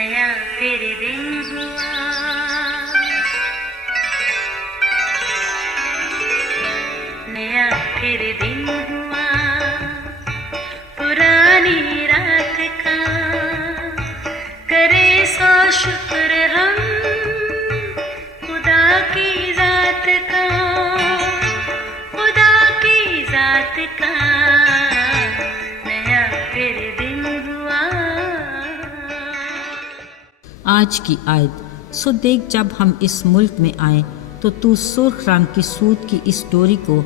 नया फिर दिन हुआ, नया फिर दिन हुआ, पुरानी रात का करे सो शुक्र हम खुदा की जात का, खुदा की जात का नया फिर दिन हुआ। आज की आयत। सो देख, जब हम इस मुल्क में आए तो तू सुर्ख रंग की सूत की इस डोरी को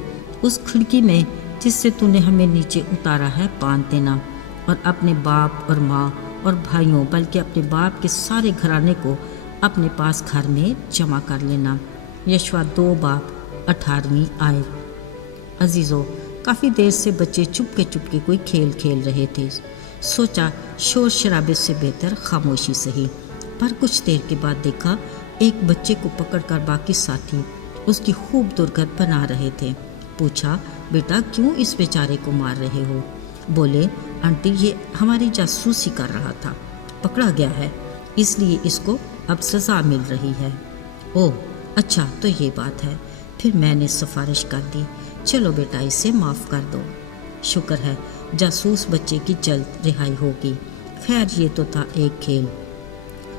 उस खिड़की में जिससे तूने हमें नीचे उतारा है बांध देना, और अपने बाप और माँ और भाइयों बल्कि अपने बाप के सारे घराने को अपने पास घर में जमा कर लेना। यशवा 2 बाब 18वीं आयत। अजीज़ों, काफ़ी देर से बच्चे चुपके कोई खेल खेल रहे थे। सोचा शोर शराबे से बेहतर खामोशी सही, पर कुछ देर के बाद देखा एक बच्चे को पकड़कर बाकी साथी उसकी खूब दुर्गत बना रहे थे। पूछा, बेटा क्यों इस बेचारे को मार रहे हो? बोले, आंटी ये हमारी जासूसी कर रहा था, पकड़ा गया है, इसलिए इसको अब सज़ा मिल रही है। ओह अच्छा, तो ये बात है। फिर मैंने सिफारिश कर दी, चलो बेटा इसे माफ़ कर दो। शुक्र है जासूस बच्चे की जल्द रिहाई होगी। खैर ये तो था एक खेल,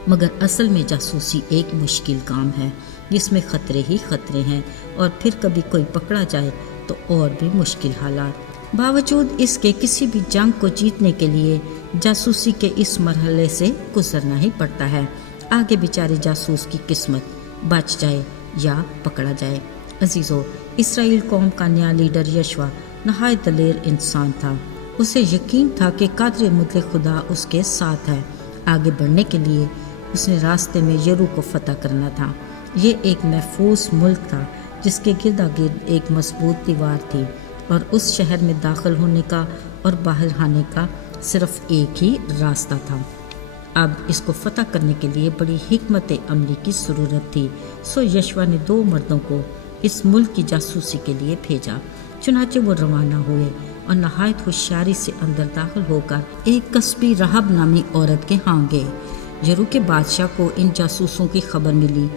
मगर असल में जासूसी एक मुश्किल काम है जिसमें ख़तरे ही ख़तरे हैं, और फिर कभी कोई पकड़ा जाए तो और भी मुश्किल हालात। बावजूद इसके किसी भी जंग को जीतने के लिए जासूसी के इस मरहले से गुजरना ही पड़ता है। आगे बेचारे जासूस की किस्मत बच जाए या पकड़ा जाए। अजीज़ों, इसराइल कौम का नया लीडर यशवा नहायत दलेर इंसान था। उसे यकीन था कि कादर मुतलक खुदा उसके साथ है। आगे बढ़ने के लिए उसने रास्ते में यरू को फतह करना था। ये एक महफूज मुल्क था जिसके गिरदा गिर्द एक मजबूत दीवार थी, और उस शहर में दाखिल होने का और बाहर आने का सिर्फ एक ही रास्ता था। अब इसको फतह करने के लिए बड़ी हिकमत अमली की ज़रूरत थी। सो यशवा ने 2 मर्दों को इस मुल्क की जासूसी के लिए भेजा। चुनाचे वो रवाना हुए और नहायत होशियारी से अंदर दाखिल होकर एक कस्बी रहब नामी औरत के यहाँ गए। यरू के बादशाह को इन जासूसों की खबर मिली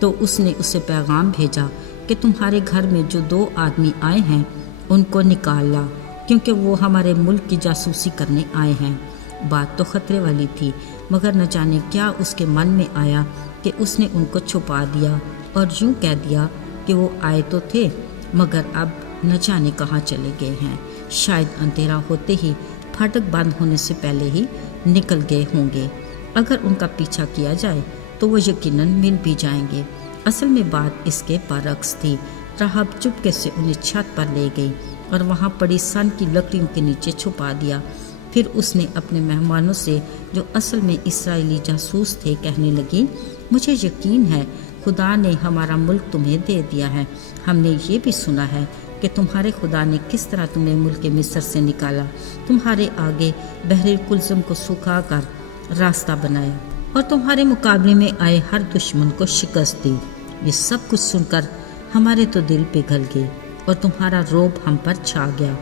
तो उसने उसे पैगाम भेजा कि तुम्हारे घर में जो 2 आदमी आए हैं उनको निकाल ला, क्योंकि वो हमारे मुल्क की जासूसी करने आए हैं। बात तो ख़तरे वाली थी, मगर न जाने क्या उसके मन में आया कि उसने उनको छुपा दिया और यूँ कह दिया कि वो आए तो थे मगर अब न जाने कहाँ चले गए हैं। शायद अंधेरा होते ही फाटक बंद होने से पहले ही निकल गए होंगे। अगर उनका पीछा किया जाए तो वो यकीनन मिल भी जाएंगे। असल में बात इसके बरक्स थी। रहब चुपके से उन्हें छत पर ले गई और वहाँ पड़ी सन की लकड़ियों के नीचे छुपा दिया। फिर उसने अपने मेहमानों से, जो असल में इसराइली जासूस थे, कहने लगी, मुझे यकीन है खुदा ने हमारा मुल्क तुम्हें दे दिया है। हमने ये भी सुना है कि तुम्हारे खुदा ने किस तरह तुम्हें मुल्क मिस्र से निकाला, तुम्हारे आगे बहरे कुलज़म को सुखा कर रास्ता बनाया और तुम्हारे मुकाबले में आए हर दुश्मन को शिकस्त दी। ये सब कुछ सुनकर हमारे तो दिल पिघल गए और तुम्हारा रौब हम पर छा गया।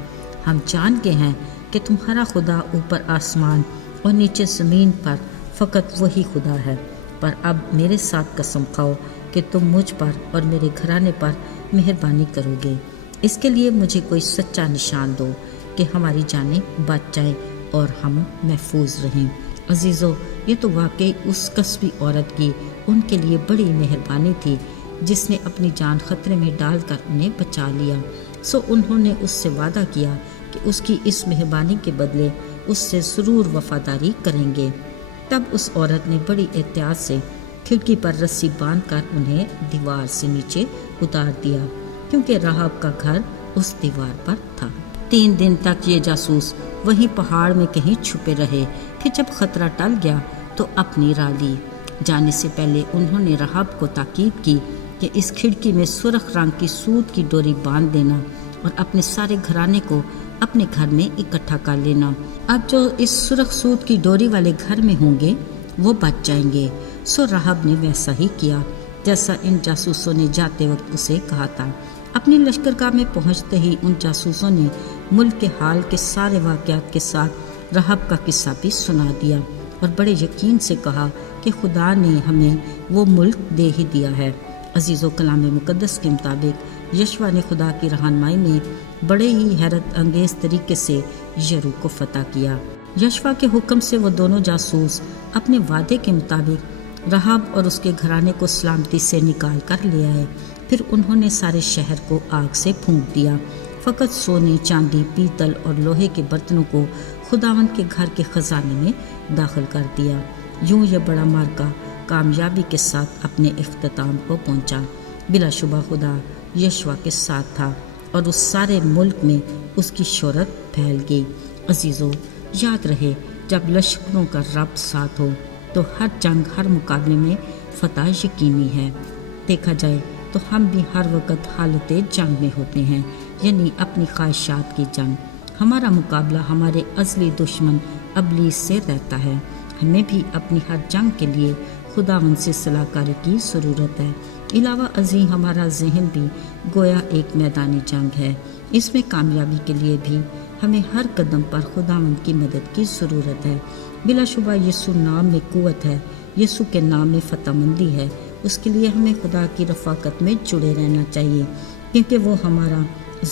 हम जान गए हैं कि तुम्हारा खुदा ऊपर आसमान और नीचे ज़मीन पर फ़कत वही खुदा है। पर अब मेरे साथ कसम खाओ कि तुम मुझ पर और मेरे घराने पर मेहरबानी करोगे। इसके लिए मुझे कोई सच्चा निशान दो कि हमारी जानें बच जाएं और हम महफूज रहें। अजीज़ों, ये तो वाकई उस कस्बी औरत की उनके लिए बड़ी मेहरबानी थी जिसने अपनी जान खतरे में डालकर उन्हें बचा लिया। सो उन्होंने उससे वादा किया कि उसकी इस मेहरबानी के बदले उससे ज़रूर वफादारी करेंगे। तब उस औरत ने बड़ी एहतियात से खिड़की पर रस्सी बांधकर उन्हें दीवार से नीचे उतार दिया, क्योंकि रहब का घर उस दीवार पर था। 3 दिन तक ये जासूस वहीं पहाड़ में कहीं छुपे रहे। फिर जब खतरा टल गया तो अपनी राह ली। जाने से पहले उन्होंने रहब को ताकीद की कि इस खिड़की में सुर्ख रंग की सूत की डोरी बांध देना और अपने सारे घराने को अपने घर में इकट्ठा कर लेना। अब जो इस सुर्ख सूत की डोरी वाले घर में होंगे वो बच जाएंगे। सो रहब ने वैसा ही किया जैसा इन जासूसों ने जाते वक्त उसे कहा था। अपनी लश्करगाह में पहुंचते ही उन जासूसों ने मुल्क के हाल के सारे वाक़यात के साथ रहब का किस्सा भी सुना दिया اور بڑے یقین سے کہا کہ خدا نے ہمیں وہ ملک دے ہی دیا ہے۔ عزیز و کلام مقدس کے مطابق یشوع نے خدا کی رہنمائی میں بڑے ہی حیرت انگیز طریقے سے یریکو کو فتح کیا۔ یشوع کے حکم سے وہ دونوں جاسوس اپنے وعدے کے مطابق رہاب اور اس کے گھرانے کو سلامتی سے نکال کر لے آئے۔ پھر انہوں نے سارے شہر کو آگ سے پھونک دیا، فقط سونے، چاندی، پیتل اور لوہے کے برتنوں کو خداوند کے گھر کے خزانے میں داخل کر دیا۔ یوں یہ بڑا معرکہ کامیابی کے ساتھ اپنے اختتام کو پہنچا۔ بلا شبہ خدا یشوع کے ساتھ تھا اور اس سارے ملک میں اس کی شہرت پھیل گئی۔ عزیزو، یاد رہے جب لشکروں کا رب ساتھ ہو تو ہر جنگ، ہر مقابلے میں فتح یقینی ہے۔ دیکھا جائے تو ہم بھی ہر وقت حالت جنگ میں ہوتے ہیں، یعنی اپنی خواہشات کی جنگ۔ ہمارا مقابلہ ہمارے ازلی دشمن ابلیس سے رہتا ہے۔ ہمیں بھی اپنی ہر جنگ کے لیے خداوند سے صلاح کاری کی ضرورت ہے۔ علاوہ ازیں ہمارا ذہن بھی گویا ایک میدانی جنگ ہے۔ اس میں کامیابی کے لیے بھی ہمیں ہر قدم پر خداوند کی مدد کی ضرورت ہے۔ بلا شبہ یسوع نام میں قوت ہے، یسوع کے نام میں فتح مندی ہے۔ اس کے لیے ہمیں خدا کی رفاقت میں جڑے رہنا چاہیے، کیونکہ وہ ہمارا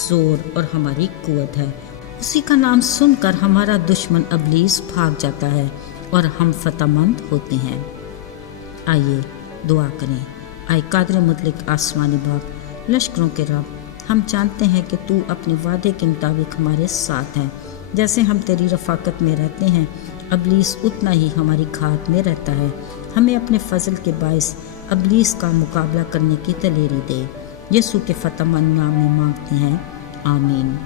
زور اور ہماری قوت ہے۔ اسی کا نام سن کر ہمارا دشمن ابلیس بھاگ جاتا ہے اور ہم فتح مند ہوتے ہیں۔ آئیے دعا کریں۔ آئے قادر مطلق آسمانی باپ، لشکروں کے رب، ہم جانتے ہیں کہ تو اپنے وعدے کے مطابق ہمارے ساتھ ہیں۔ جیسے ہم تیری رفاقت میں رہتے ہیں، ابلیس اتنا ہی ہماری گھات میں رہتا ہے۔ ہمیں اپنے فضل کے باعث ابلیس کا مقابلہ کرنے کی دلیری دے۔ یسوع کے فتح مند نام میں مانگتے ہیں، آمین۔